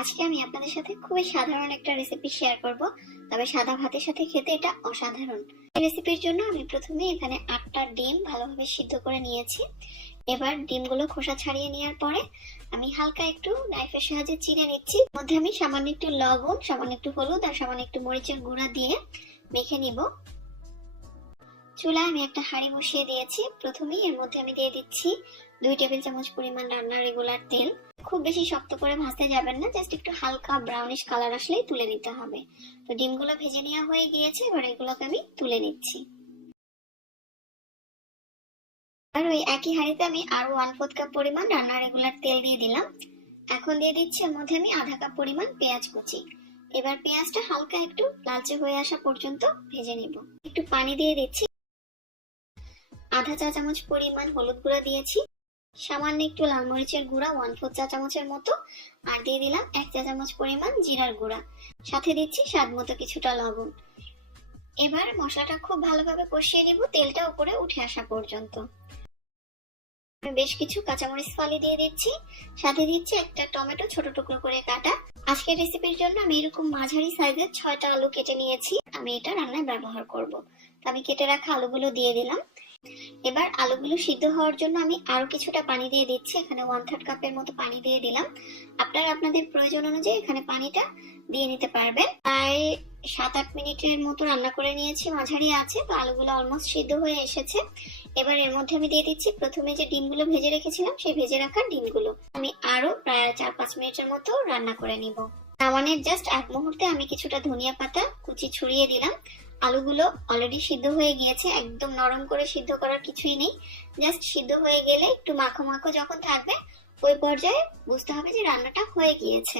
আজকে আমি আপনাদের সাথে খুবই সাধারণ একটা রেসিপি শেয়ার করব, তবে সাদা ভাতের সাথে খেতে এটা অসাধারণ। এই রেসিপির জন্য আমি প্রথমে এখানে 8টা ডিম ভালোভাবে সিদ্ধ করে নিয়েছি। এবার ডিমগুলো খোসা ছাড়িয়ে নেওয়ার পরে আমি হালকা একটু নাইফের সাহায্যে চিড়ে নিচ্ছি। মধ্যে আমি সামান্য একটু লবণ, সামান্য একটু হলুদ আর সামান্য একটু মরিচের গুঁড়া দিয়ে মেখে নিব। চুলায় আমি একটা হাঁড়ি বসিয়ে দিয়েছি। প্রথমেই এর মধ্যে আমি দিয়ে দিচ্ছি 2 টেবিল চামচ পরিমাণ রান্নার রেগুলার তেল। খুব বেশি শক্ত করে ভাজতে যাবেন না, জাস্ট একটু হালকা ব্রাউনিশ কালার আসলেই তুলে নিতে হবে। তো ডিমগুলো ভেজে নেওয়া হয়ে গিয়েছে, এবার এগুলোকে আমি তুলে নিচ্ছি। আর ওই একই হাঁড়িতে আমি আরো 1/4 কাপ পরিমাণ রান্নার রেগুলার তেল দিয়ে দিলাম। এখন দিয়ে দিচ্ছি এর মধ্যে আমি আধা কাপ পরিমাণ পেঁয়াজ কুচি। এবার পেঁয়াজটা হালকা একটু লালচে হয়ে আসা পর্যন্ত ভেজে নিব। একটু পানি দিয়ে দিচ্ছি। আধা চা চামচ পরিমাণ হলুদ গুঁড়া দিয়েছি, সামান্য একটু লাল মরিচের গুঁড়া 1/4 চা চামচের মতো, আর দিয়ে দিলাম 1 চা চামচ পরিমাণ জিরার গুঁড়া। সাথে দিচ্ছি স্বাদ মতো কিছুটা লবণ। এবার মশলাটা খুব ভালোভাবে কষিয়ে নিব তেলটা উপরে উঠে আসা পর্যন্ত। বেশ কিছু কাঁচামরিচ ফালি দিয়ে দিচ্ছি, সাথে দিচ্ছি একটা টমেটো ছোট টুকরো করে কাটা। আজকের রেসিপির জন্য আমি এরকম মাঝারি সাইজের 6টা আলু কেটে নিয়েছি। আমি এটা রান্নায় ব্যবহার করব। তো আমি কেটে রাখা আলুগুলো দিয়ে দিলাম। এবার আলুগুলো সিদ্ধ হওয়ার জন্য আমি আরো কিছুটা পানি দিয়ে দিচ্ছি। এখানে 1/3 কাপের মতো পানি দিয়ে দিলাম। আপনারা আপনাদের প্রয়োজন অনুযায়ী এখানে পানিটা দিয়ে নিতে পারবেন। প্রায় 7-8 মিনিটের মতো রান্না করে নিয়েছি মাঝারি আছে। তো আলুগুলো অলমোস্ট সিদ্ধ হয়ে এসেছে। এবার এর মধ্যে আমি দিয়ে দিচ্ছি প্রথমে যে ডিমগুলো ভেজে রেখেছিলাম, সেই ভেজে রাখা ডিমগুলো। আমি আরো প্রায় 4-5 মিনিটের মতো রান্না করে নিব। নামানোর জাস্ট এক মুহূর্তে আমি কিছুটা ধনিয়া পাতা কুচি ছড়িয়ে দিলাম। আলুগুলো অলরেডি সিদ্ধ হয়ে গিয়েছে, একদম নরম করে সিদ্ধ করার কিছুই নেই। জাস্ট সিদ্ধ হয়ে গেলে একটু মাখো মাখো যখন থাকবে, ওই পর্যায়ে বুঝতে হবে যে রান্নাটা হয়ে গিয়েছে।